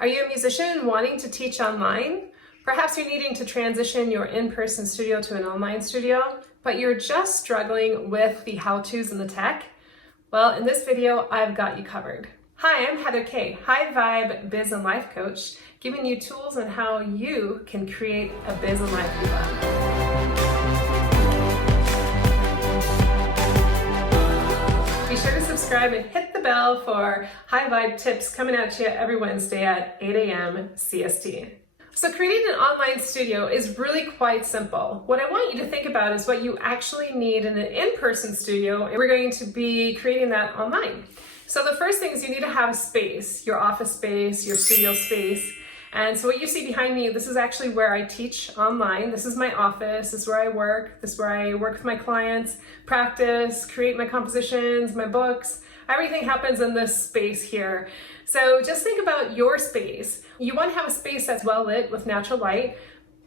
Are you a musician wanting to teach online? Perhaps you're needing to transition your in-person studio to an online studio, but you're just struggling with the how-tos and the tech? Well, in this video, I've got you covered. Hi, I'm Heather Kay, high vibe biz and life coach, giving you tools on how you can create a biz and life you love. Be sure to subscribe and hit the bell for high vibe tips coming at you every Wednesday at 8 a.m. CST. So creating an online studio is really quite simple. What I want you to think about is what you actually need in an in-person studio, and we're going to be creating that online. So the first thing is you need to have a space, your office space, your studio space. And so what you see behind me, this is actually where I teach online. This is my office, this is where I work, this is where I work with my clients, practice, create my compositions, my books. Everything happens in this space here. So just think about your space. You want to have a space that's well lit with natural light.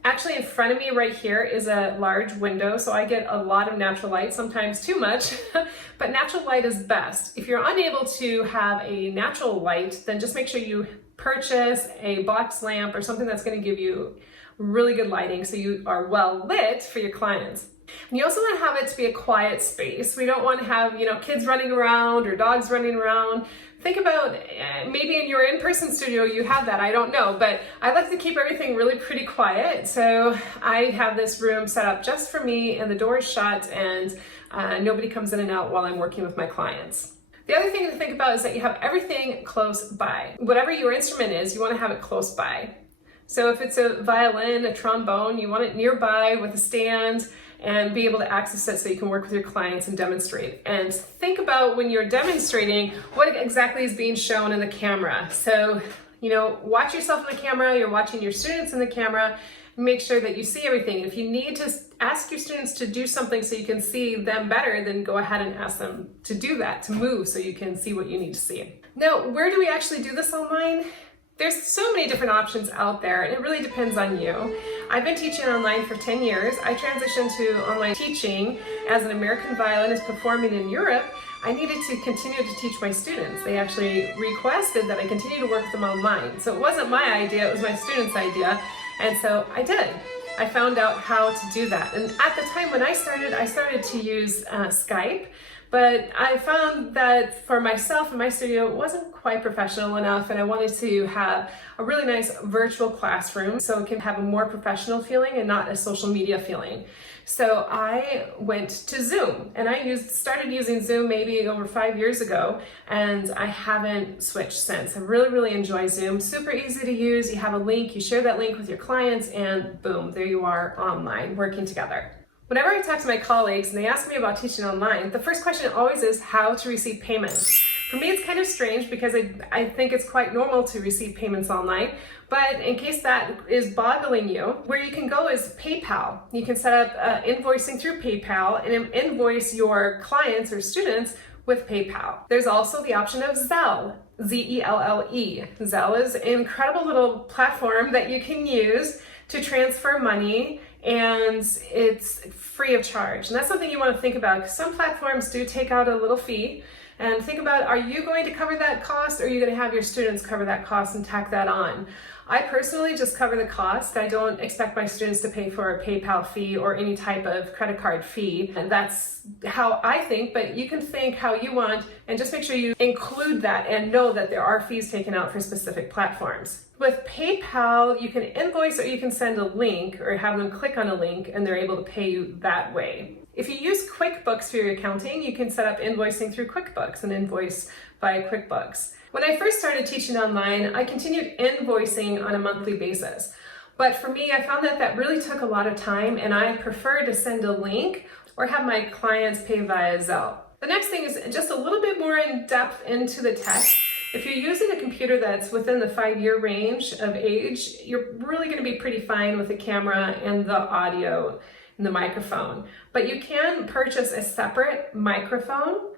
Actually, in front of me right here is a large window, so I get a lot of natural light, sometimes too much, but natural light is best. If you're unable to have a natural light, then just make sure you purchase a box lamp or something that's going to give you really good lighting so you are well lit for your clients. And you also want to have it to be a quiet space. We don't want to have, kids running around or dogs running around. Think about maybe in your in-person studio you have that, I don't know, but I like to keep everything really pretty quiet. So I have this room set up just for me and the door is shut and nobody comes in and out while I'm working with my clients. The other thing to think about is that you have everything close by. Whatever your instrument is, you want to have it close by. So if it's a violin, a trombone, you want it nearby with a stand and be able to access it so you can work with your clients and demonstrate. And think about when you're demonstrating, what exactly is being shown in the camera. So, watch yourself in the camera, you're watching your students in the camera, make sure that you see everything. If you need to ask your students to do something so you can see them better, then go ahead and ask them to do that, to move so you can see what you need to see. Now, where do we actually do this online? There's so many different options out there, and it really depends on you. I've been teaching online for 10 years. I transitioned to online teaching as an American violinist performing in Europe. I needed to continue to teach my students. They actually requested that I continue to work with them online. So it wasn't my idea, it was my students' idea. And so I did. I found out how to do that. And at the time when I started to use Skype, but I found that for myself in my studio, it wasn't quite professional enough, and I wanted to have a really nice virtual classroom so it can have a more professional feeling and not a social media feeling. So I went to Zoom, and I started using Zoom maybe over 5 years ago, and I haven't switched since. I really enjoy Zoom. Super easy to use. You have a link, you share that link with your clients, and boom, there you are online working together. Whenever I talk to my colleagues and they ask me about teaching online, the first question always is how to receive payments. For me, it's kind of strange because I think it's quite normal to receive payments online, but in case that is boggling you, where you can go is PayPal. You can set up invoicing through PayPal and invoice your clients or students with PayPal. There's also the option of Zelle, Z-E-L-L-E. Zelle is an incredible little platform that you can use to transfer money, and it's free of charge. And that's something you want to think about, because some platforms do take out a little fee. And think about, are you going to cover that cost, or are you going to have your students cover that cost and tack that on? I personally just cover the cost. I don't expect my students to pay for a PayPal fee or any type of credit card fee. And that's how I think, but you can think how you want, and just make sure you include that and know that there are fees taken out for specific platforms. With PayPal, you can invoice or you can send a link or have them click on a link and they're able to pay you that way. If you use QuickBooks for your accounting, you can set up invoicing through QuickBooks and invoice via QuickBooks. When I first started teaching online, I continued invoicing on a monthly basis. But for me, I found that really took a lot of time, and I prefer to send a link or have my clients pay via Zelle. The next thing is just a little bit more in depth into the tech. If you're using a computer that's within the 5-year range of age, you're really going to be pretty fine with the camera and the audio and the microphone. But you can purchase a separate microphone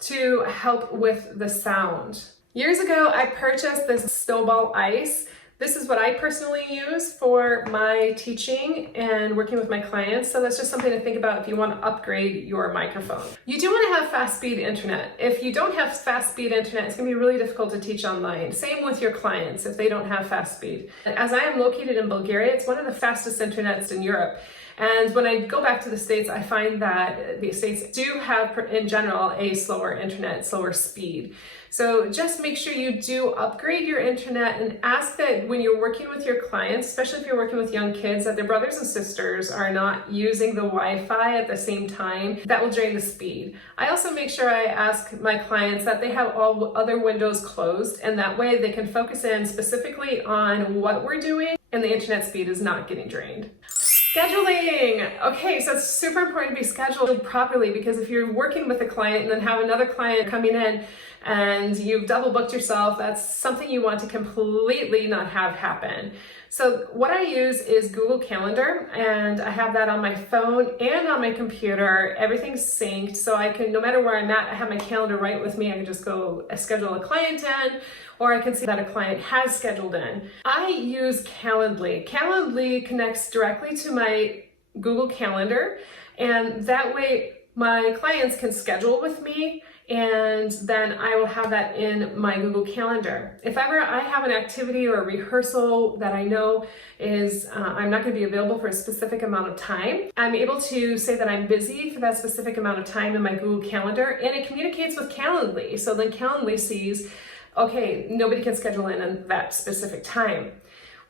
to help with the sound. Years ago, I purchased this snowball ice This is what I personally use for my teaching and working with my clients. So that's just something to think about if you want to upgrade your microphone. You do want to have fast speed internet. If you don't have fast speed internet, it's going to be really difficult to teach online. Same with your clients if they don't have fast speed. As I am located in Bulgaria, it's one of the fastest internets in Europe. And when I go back to the States, I find that the States do have, in general, a slower internet, slower speed. So just make sure you do upgrade your internet and ask that when you're working with your clients, especially if you're working with young kids, that their brothers and sisters are not using the Wi-Fi at the same time. That will drain the speed. I also make sure I ask my clients that they have all other windows closed, and that way they can focus in specifically on what we're doing and the internet speed is not getting drained. Scheduling. Okay, so it's super important to be scheduled properly, because if you're working with a client and then have another client coming in and you've double booked yourself, that's something you want to completely not have happen. So what I use is Google Calendar, and I have that on my phone and on my computer. Everything's synced, so I can, no matter where I'm at, I have my calendar right with me. I can just go schedule a client in, or I can see that a client has scheduled in. I use Calendly. Calendly connects directly to my Google Calendar, and that way my clients can schedule with me, and then I will have that in my Google Calendar. If ever I have an activity or a rehearsal that I know is I'm not going to be available for a specific amount of time, I'm able to say that I'm busy for that specific amount of time in my Google Calendar, and it communicates with Calendly. So then Calendly sees, okay, nobody can schedule in that specific time.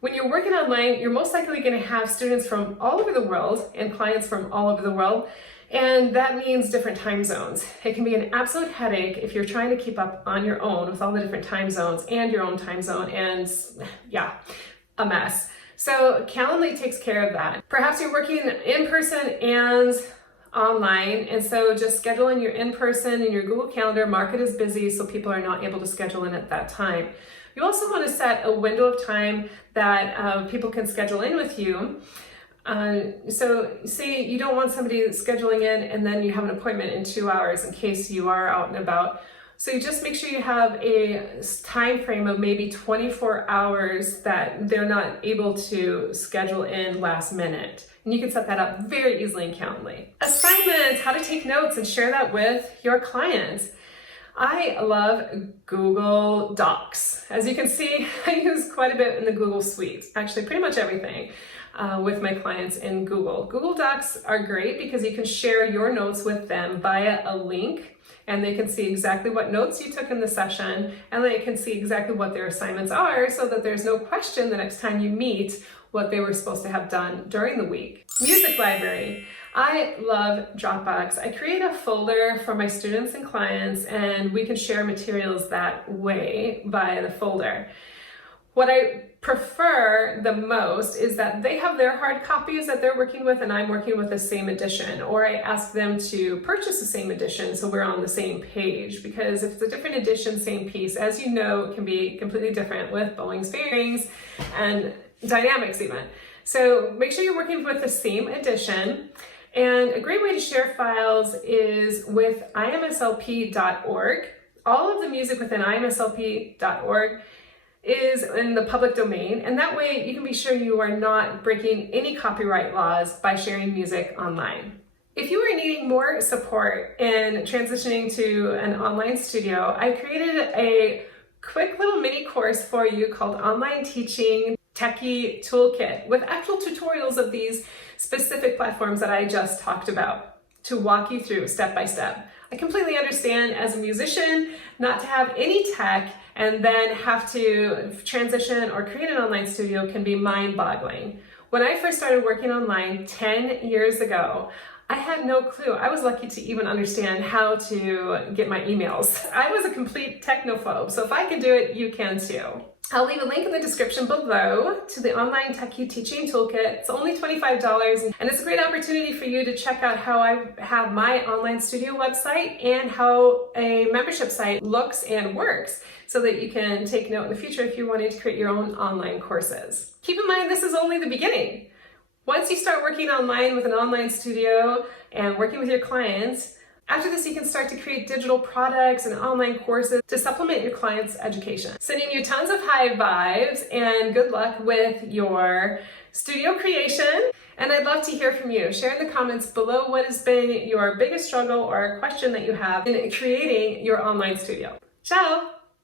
When you're working online, you're most likely going to have students from all over the world and clients from all over the world. And that means different time zones. It can be an absolute headache if you're trying to keep up on your own with all the different time zones and your own time zone, and yeah, a mess. So Calendly takes care of that. Perhaps you're working in person and online, and so just schedule in your in-person in your Google Calendar, mark it as busy so people are not able to schedule in at that time. You also want to set a window of time that people can schedule in with you. So say you don't want somebody scheduling in and then you have an appointment in 2 hours in case you are out and about. So you just make sure you have a time frame of maybe 24 hours that they're not able to schedule in last minute. And you can set that up very easily in Calendly. Assignments, how to take notes and share that with your clients. I love Google Docs. As you can see, I use quite a bit in the Google Suite, actually pretty much everything. With my clients in Google. Google Docs are great because you can share your notes with them via a link, and they can see exactly what notes you took in the session, and they can see exactly what their assignments are, so that there's no question the next time you meet what they were supposed to have done during the week. Music library. I love Dropbox. I create a folder for my students and clients, and we can share materials that way via the folder. What I prefer the most is that they have their hard copies that they're working with and I'm working with the same edition, or I ask them to purchase the same edition so we're on the same page, because if it's a different edition, same piece, as you know, it can be completely different with bowling's fairings and dynamics even. So make sure you're working with the same edition. And a great way to share files is with imslp.org. All of the music within imslp.org is in the public domain, and that way you can be sure you are not breaking any copyright laws by sharing music online. If you are needing more support in transitioning to an online studio, I created a quick little mini course for you called Online Teaching Techie Toolkit with actual tutorials of these specific platforms that I just talked about to walk you through step by step. I completely understand as a musician not to have any tech and then have to transition or create an online studio can be mind-boggling. When I first started working online 10 years ago, I had no clue. I was lucky to even understand how to get my emails. I was a complete technophobe, so if I can do it, you can too. I'll leave a link in the description below to the Online Techie Teaching Toolkit. It's only $25, and it's a great opportunity for you to check out how I have my online studio website and how a membership site looks and works, so that you can take note in the future if you're wanting to create your own online courses. Keep in mind, this is only the beginning. Once you start working online with an online studio and working with your clients, After this, you can start to create digital products and online courses to supplement your clients' education. Sending you tons of high vibes and good luck with your studio creation. And I'd love to hear from you. Share in the comments below what has been your biggest struggle or question that you have in creating your online studio. Ciao!